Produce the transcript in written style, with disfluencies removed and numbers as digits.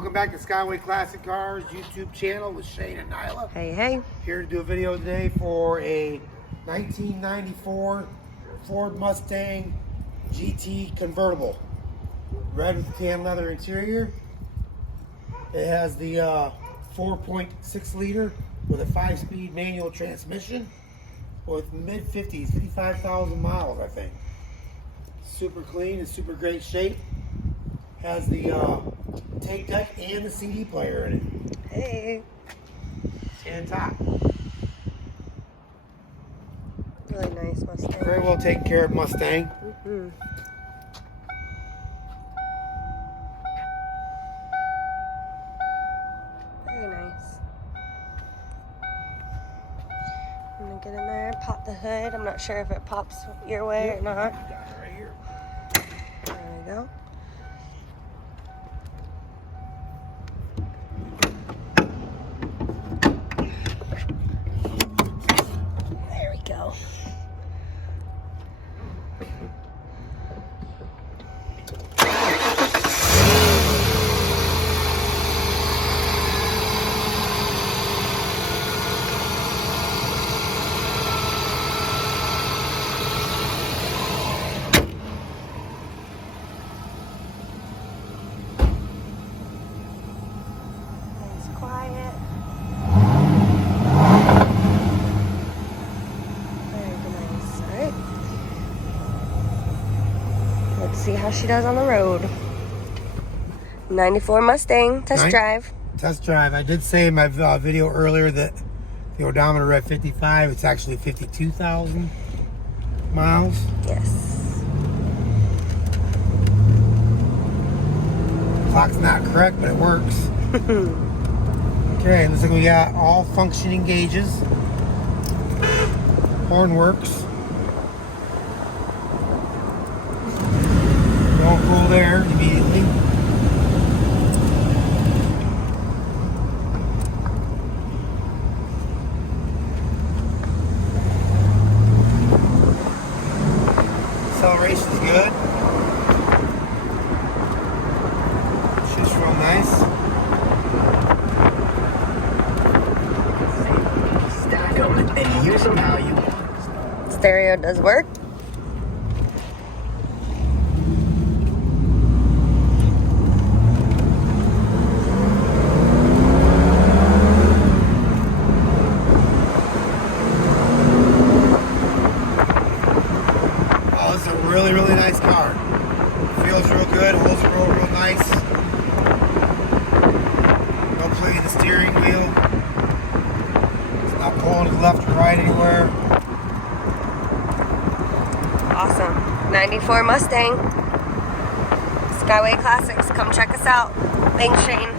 Welcome back to Skyway Classic Cars YouTube channel with Shane and Nyla. Hey, hey. Here to do a video today for a 1994 Ford Mustang GT Convertible. Red with tan leather interior. It has the 4.6 liter with a 5-speed manual transmission with mid-50s, 55,000 miles I think. Super clean, in super great shape. Has the tape deck and the CD player in it. Hey. And top. Really nice Mustang. Very well taken care of Mustang. Mm-hmm. Very nice. I'm gonna get in there, pop the hood. I'm not sure if it pops your way or not. Got it right here. There we go. There we go. Quiet. Very nice. Alright. Let's see how she does on the road. 94 Mustang test drive. Test drive. I did say in my video earlier that the odometer read 55. It's actually 52,000 miles. Yes. Clock's not correct, but it works. Okay, looks like we got all functioning gauges. Horn works. Don't cool there immediately. Acceleration's good. Shoots real nice. And use them how you want. Stereo does work. Oh, this is a really, really nice car. Feels real good, holds the road real nice. No play in the steering wheel. Not pulling to the left or right anywhere. Awesome. 94 Mustang. Skyway Classics. Come check us out. Thanks, Shane.